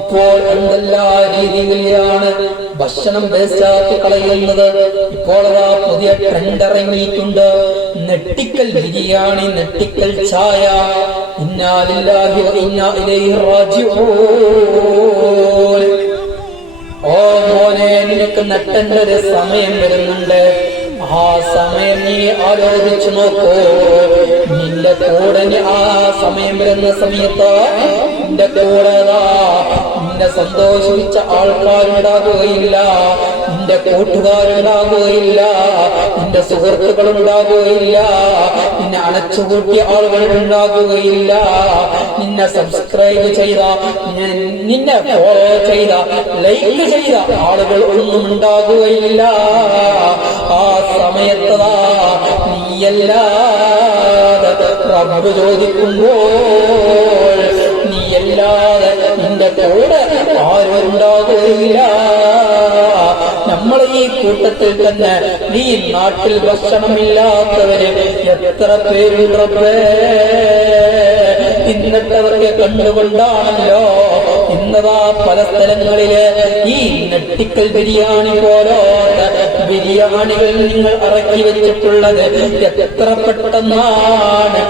ഇപ്പോൾ എന്തെല്ലാം രീതികളിലാണ് ഭക്ഷണം വേസ്റ്റാക്കി കളയുന്നത്. ഇപ്പോൾ പുതിയ ട്രെൻഡ് ഇറങ്ങിയിട്ടുണ്ട്. നെട്ടിക്കൽ ബിരിയാണി, നെട്ടിക്കൽ ചായ. ഇന്നാ ലില്ലാഹി വ ഇന്നാ ഇലൈഹി റാജിഊൻ. ഓ മോനെ, നിനക്ക് നെട്ടന്റെ ഒരു സമയം വരുന്നുണ്ട്. ആ സമയം നീ ആലോചിച്ചു നോക്കൂ. നിന്റെ കൂടെ ആ സമയം വരുന്ന സമയത്ത് നിന്റെ കൂടെ നിന്നെ സന്തോഷിച്ച ആൾക്കാരുണ്ടാകുകയില്ല, നിന്റെ കൂട്ടുകാരുണ്ടാകുകയില്ല, നിന്റെ സുഹൃത്തുക്കളുണ്ടാകുകയില്ല, നിന്നെ അണച്ചുകൂട്ടിയ ആളുകൾ ഉണ്ടാകുകയില്ല, നിന്നെ സബ്സ്ക്രൈബ് ചെയ്ത, നിന്നെ ഫോളോ ചെയ്ത, ലൈക്ക് ചെയ്ത ആളുകൾ ഒന്നും ഉണ്ടാകുകയില്ല. ആ സമയത്തതാ നീയല്ലാതെ റബ്ബ് ചോദിക്കുമ്പോൾ, നീയല്ലാതെ നിന്റെ കൂടെ ആരും ഉണ്ടാകുകയില്ല. നമ്മൾ ഈ കൂട്ടത്തിൽ തന്നെ ഈ നാട്ടിൽ ഭക്ഷണമില്ലാത്തവര് എത്ര പേരുണ്ടേ. ഇന്നത്തവർക്ക് കണ്ടുകൊണ്ടാണല്ലോ ഇന്നതാ പല സ്ഥലങ്ങളില് ഈ നെട്ടിക്കൽ ബിരിയാണി പോലോത്ത ബിരിയാണികൾ നിങ്ങൾ ഇറക്കി വെച്ചിട്ടുള്ളത്. എത്ര പെട്ടെന്നാണ്